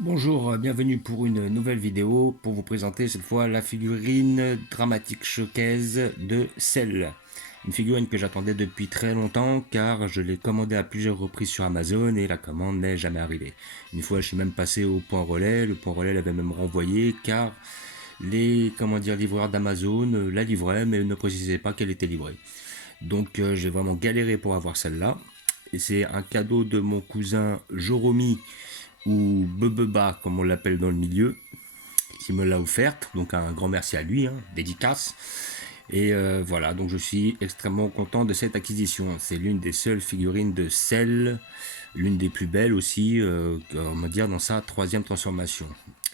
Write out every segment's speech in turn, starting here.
Bonjour, bienvenue pour une nouvelle vidéo pour vous présenter cette fois la figurine Dramatic Showcase de Cell. Une figurine que j'attendais depuis très longtemps car je l'ai commandée à plusieurs reprises sur Amazon et la commande n'est jamais arrivée. Une fois je suis même passé au point relais, le point relais l'avait même renvoyé car les livreurs d'Amazon la livraient mais ne précisaient pas qu'elle était livrée. Donc j'ai vraiment galéré pour avoir celle-là. Et c'est un cadeau de mon cousin Joromi ou Bebeba comme on l'appelle dans le milieu, qui me l'a offerte. Donc un grand merci à lui, hein, dédicace. Et voilà, donc je suis extrêmement content de cette acquisition. C'est l'une des seules figurines de Cell, l'une des plus belles aussi, on va dire dans sa troisième transformation.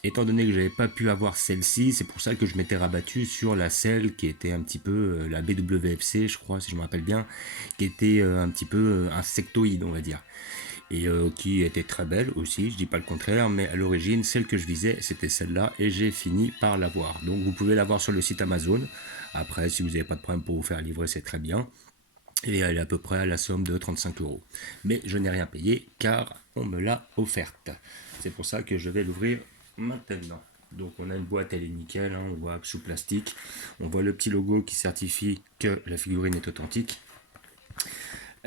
Étant donné que j'avais pas pu avoir celle-ci, c'est pour ça que je m'étais rabattu sur la Cell qui était un petit peu la BWFC, je crois, si je me rappelle bien, qui était un petit peu insectoïde, on va dire et qui était très belle aussi, je dis pas le contraire, mais à l'origine, celle que je visais, c'était celle-là, et j'ai fini par l'avoir. Donc vous pouvez l'avoir sur le site Amazon. Après, si vous n'avez pas de problème pour vous faire livrer, c'est très bien. Et elle est à peu près à la somme de 35 euros. Mais je n'ai rien payé car on me l'a offerte. C'est pour ça que je vais l'ouvrir maintenant. Donc on a une boîte, elle est nickel, hein, on voit sous plastique. On voit le petit logo qui certifie que la figurine est authentique.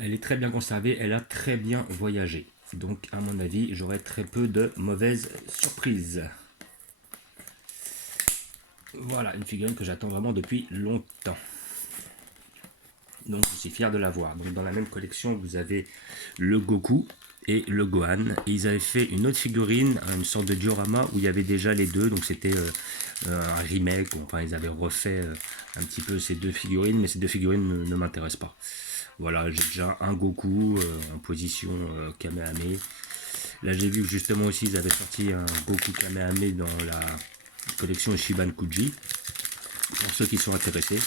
Elle est très bien conservée, elle a très bien voyagé. Donc à mon avis, j'aurai très peu de mauvaises surprises. Voilà, une figurine que j'attends vraiment depuis longtemps. Donc je suis fier de l'avoir. Donc dans la même collection, vous avez le Goku et le Gohan. Et ils avaient fait une autre figurine, une sorte de diorama où il y avait déjà les deux. Donc c'était un remake. Enfin, ils avaient refait un petit peu ces deux figurines, mais ces deux figurines ne m'intéressent pas. Voilà, j'ai déjà un Goku en position Kamehame. Là, j'ai vu que justement aussi, ils avaient sorti un Goku Kamehame dans la collection Shiban Kuji. Pour ceux qui sont intéressés.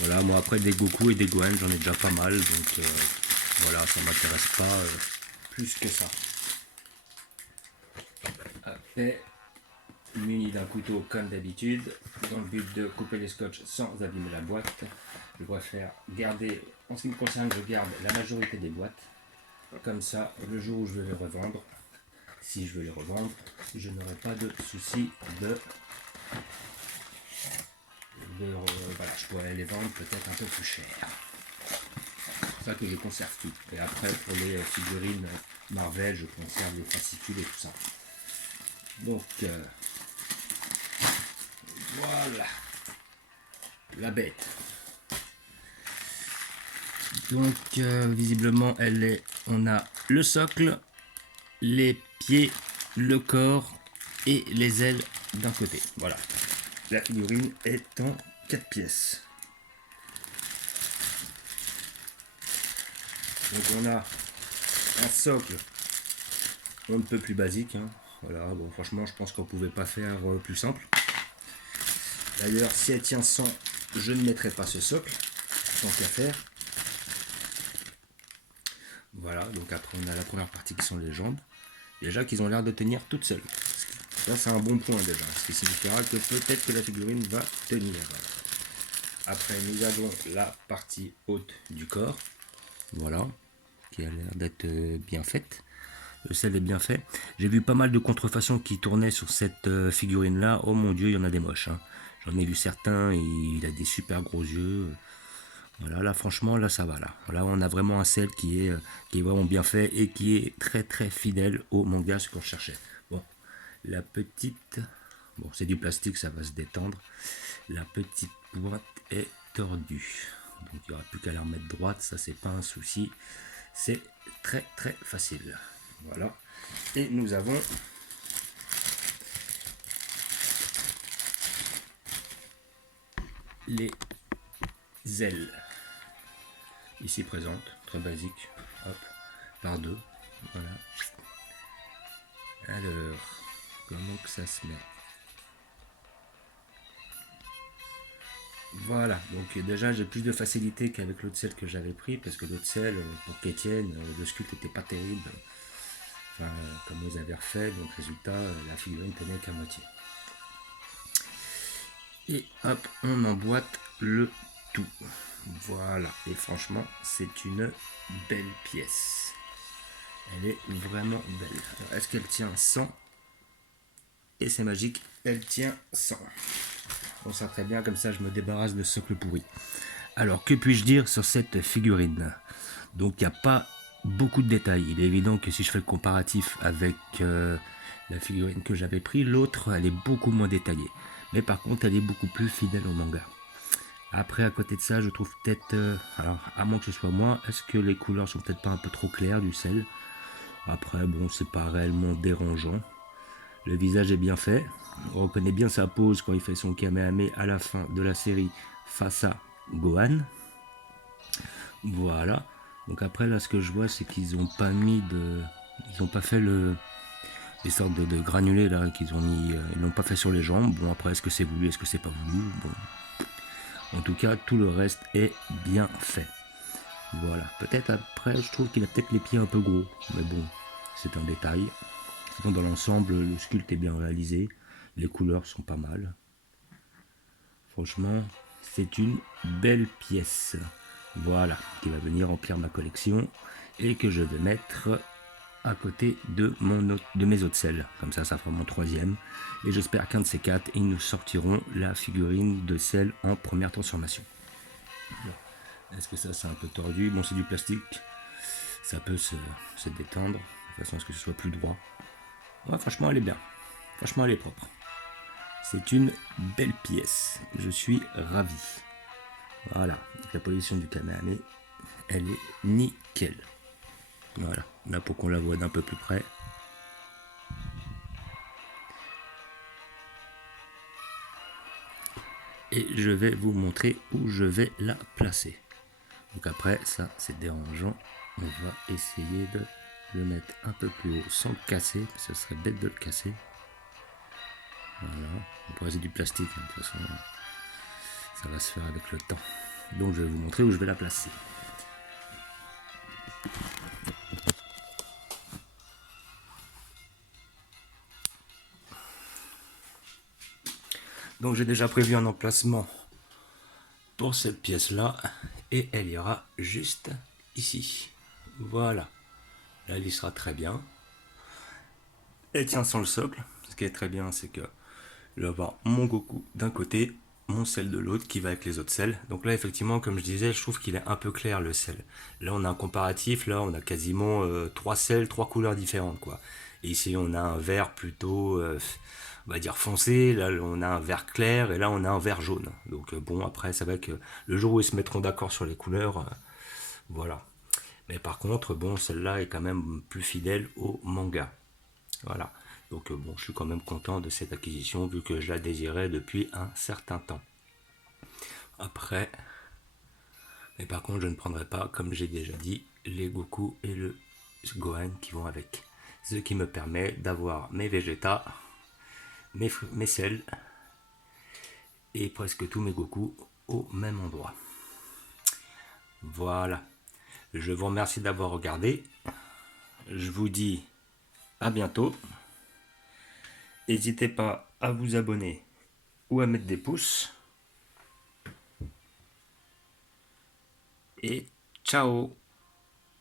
Voilà, moi après des Goku et des Gohan, j'en ai déjà pas mal. Donc voilà, ça m'intéresse pas plus que ça. Après, muni d'un couteau comme d'habitude, dans le but de couper les scotch sans abîmer la boîte. Je préfère garder, en ce qui me concerne, je garde la majorité des boîtes. Comme ça, le jour où je vais les revendre, si je veux les revendre, je n'aurai pas de souci voilà, je pourrais les vendre peut-être un peu plus cher. C'est pour ça que je conserve tout. Et après, pour les figurines Marvel, je conserve les fascicules et tout ça. Donc, voilà, la bête. Donc, visiblement, on a le socle, les pieds, le corps et les ailes d'un côté. Voilà. La figurine est en 4 pièces. Donc on a un socle, on ne peut plus basique. Hein. Voilà, bon franchement je pense qu'on ne pouvait pas faire plus simple. D'ailleurs si elle tient sans, je ne mettrai pas ce socle, tant qu'à faire. Voilà, donc après on a la première partie qui sont les jambes. Déjà qu'ils ont l'air de tenir toutes seules. Là c'est un bon point déjà, ce qui signifiera que peut-être que la figurine va tenir. Après nous avons la partie haute du corps. Voilà, qui a l'air d'être bien faite. Le sel est bien fait. J'ai vu pas mal de contrefaçons qui tournaient sur cette figurine là. Oh mon dieu, il y en a des moches. Hein. J'en ai vu certains et il a des super gros yeux. Voilà, là franchement, là ça va. Là on a vraiment un sel qui est vraiment bien fait et qui est très très fidèle au manga, ce qu'on cherchait. Bon, la petite... Bon, c'est du plastique, ça va se détendre. La petite boîte est tordue. Donc il n'y aura plus qu'à la remettre droite, ça c'est pas un souci. C'est très très facile. Voilà. Et nous avons les ailes ici présentes, très basique. Hop, par deux. Voilà. Alors, comment que ça se met? Voilà, donc déjà j'ai plus de facilité qu'avec l'autre sel que j'avais pris, parce que l'autre sel, pour qu'Étienne, le sculpte n'était pas terrible. Enfin, comme vous avez refait, donc résultat, la figurine tenait qu'à moitié. Et hop, on emboîte le tout. Voilà, et franchement, c'est une belle pièce. Elle est vraiment belle. Est-ce qu'elle tient sans? et c'est magique, elle tient 100. On sent très bien, comme ça je me débarrasse de socle pourri. Alors que puis-je dire sur cette figurine? Donc il n'y a pas beaucoup de détails. Il est évident que si je fais le comparatif avec la figurine que j'avais pris, l'autre elle est beaucoup moins détaillée. Mais par contre elle est beaucoup plus fidèle au manga. Après à côté de ça je trouve peut-être, alors à moins que ce soit moi, est-ce que les couleurs sont peut-être pas un peu trop claires du sel? Après bon c'est pas réellement dérangeant. Le visage est bien fait. On reconnaît bien sa pose quand il fait son Kamehameha à la fin de la série face à Gohan. Voilà. Donc après là ce que je vois c'est qu'ils ont pas mis de. Ils ont pas fait les sortes de granulés là qu'ils ont mis. Ils l'ont pas fait sur les jambes. Bon après est-ce que c'est voulu, est-ce que c'est pas voulu? Bon. En tout cas tout le reste est bien fait. Voilà. Peut-être après je trouve qu'il a peut-être les pieds un peu gros. Mais bon, c'est un détail. Sinon, dans l'ensemble, le sculpte est bien réalisé, les couleurs sont pas mal. Franchement, c'est une belle pièce. Voilà, qui va venir remplir ma collection et que je vais mettre à côté de mes autres selles. Comme ça fera mon troisième. Et j'espère qu'un de ces quatre, ils nous sortiront la figurine de Cell en première transformation. Est-ce que ça c'est un peu tordu? Bon, c'est du plastique. Ça peut se détendre de façon à ce que ce soit plus droit. Ouais, franchement, elle est bien. Franchement, elle est propre. C'est une belle pièce. Je suis ravi. Voilà. La position du Kamehameha, elle est nickel. Voilà. Là, pour qu'on la voit d'un peu plus près. Et je vais vous montrer où je vais la placer. Donc après, ça, c'est dérangeant. On va essayer de le mettre un peu plus haut sans le casser. Ce serait bête de le casser. Voilà. On pourrait du plastique. Hein, de toute façon, ça va se faire avec le temps. Donc je vais vous montrer où je vais la placer. Donc j'ai déjà prévu un emplacement pour cette pièce là et elle ira juste ici. Voilà. Là elle y sera très bien. Elle tient sur le socle. Ce qui est très bien c'est que je vais avoir mon Goku d'un côté, mon sel de l'autre qui va avec les autres sels. Donc là effectivement comme je disais je trouve qu'il est un peu clair le sel. Là on a un comparatif, là on a quasiment 3 sels, 3 couleurs différentes quoi. Et ici on a un vert plutôt on va dire foncé, là on a un vert clair et là on a un vert jaune. Donc bon après ça va que le jour où ils se mettront d'accord sur les couleurs, voilà. Mais par contre bon celle-là est quand même plus fidèle au manga. Voilà. Donc bon, je suis quand même content de cette acquisition vu que je la désirais depuis un certain temps. Après, mais par contre, je ne prendrai pas, comme j'ai déjà dit, les Goku et le Gohan qui vont avec. Ce qui me permet d'avoir mes Vegeta, mes Cell et presque tous mes Goku au même endroit. Voilà. Je vous remercie d'avoir regardé. Je vous dis à bientôt. N'hésitez pas à vous abonner ou à mettre des pouces. Et ciao!